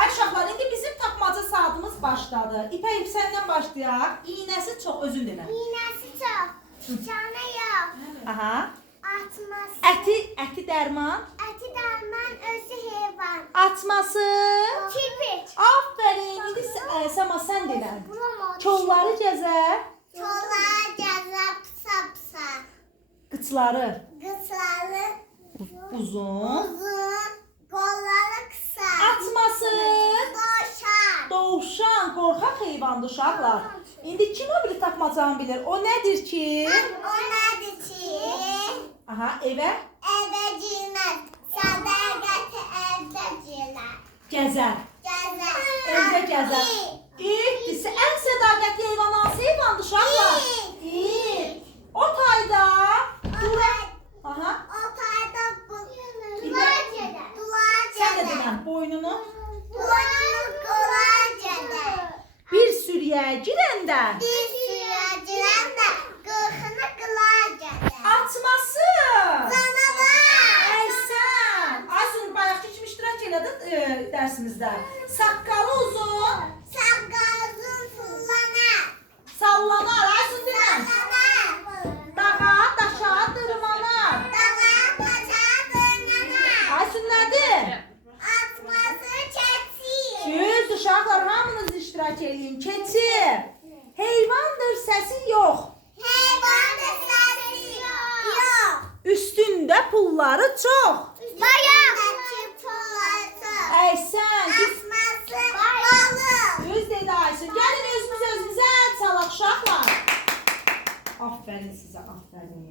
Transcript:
Ay uşaqlar, indi bizim tapmaca saatimiz başladı. İpək səndən başlayaq. İynəsi çox, özün demə. İğnəsi çox. Canı yox. Aha. Atması. Əti dərman. Əti dərman özü heyvan. Atması. Kirpi. Aferin. İndi Səma sən demə. Bulamadım. Kolları gəzər. Çollar gəzər pısa-pısa. Qıçları Qıçları uzun. uzun. Qolları qısa. Atması. Doşan. Dovşan. Qorxaq heyvandır uşaqlar. İndi kim o biri tapmacanı bilir? O nədir ki? O nədir ki? Aha, evə Evə girməz. Sədaqəti evdə girər. gəzər. Gəzər. Evdə gəzər. İtdirsə ən sədaqətli heyvan hansı heyvandır uşaqlar? İt. O tayda durar. Aha. O tayda duvar gedər. Duvar Sən də gedər. denən boynunu Boynunu duvar gedər. bir sürüyə girəndə Bir sürüyə girən də qırxını qılar gedər. atması. Canavar. Əhsən. Aysun bayaq kim iştirak elədi dərsimizdə? Saqqalı uzun, Saqqalın sullanar. sallanar. Aysun denən. Sallanar. Dağa, daşa dırmanar. Dağa taşa dırnanar. Aysun nədir? Atması keçir. Düz uşaqlar hamınız iştirak edin. Keçi. Heyvandır, səsi yox. Heyvanı səsi yox. Üstündə pulları çox. Bayaq. Pulası. Əhsən. Asması balı. Düz dedi Aysun. Gəlin özümüzə çalaq uşaqlar. Aferin sizə, aferin.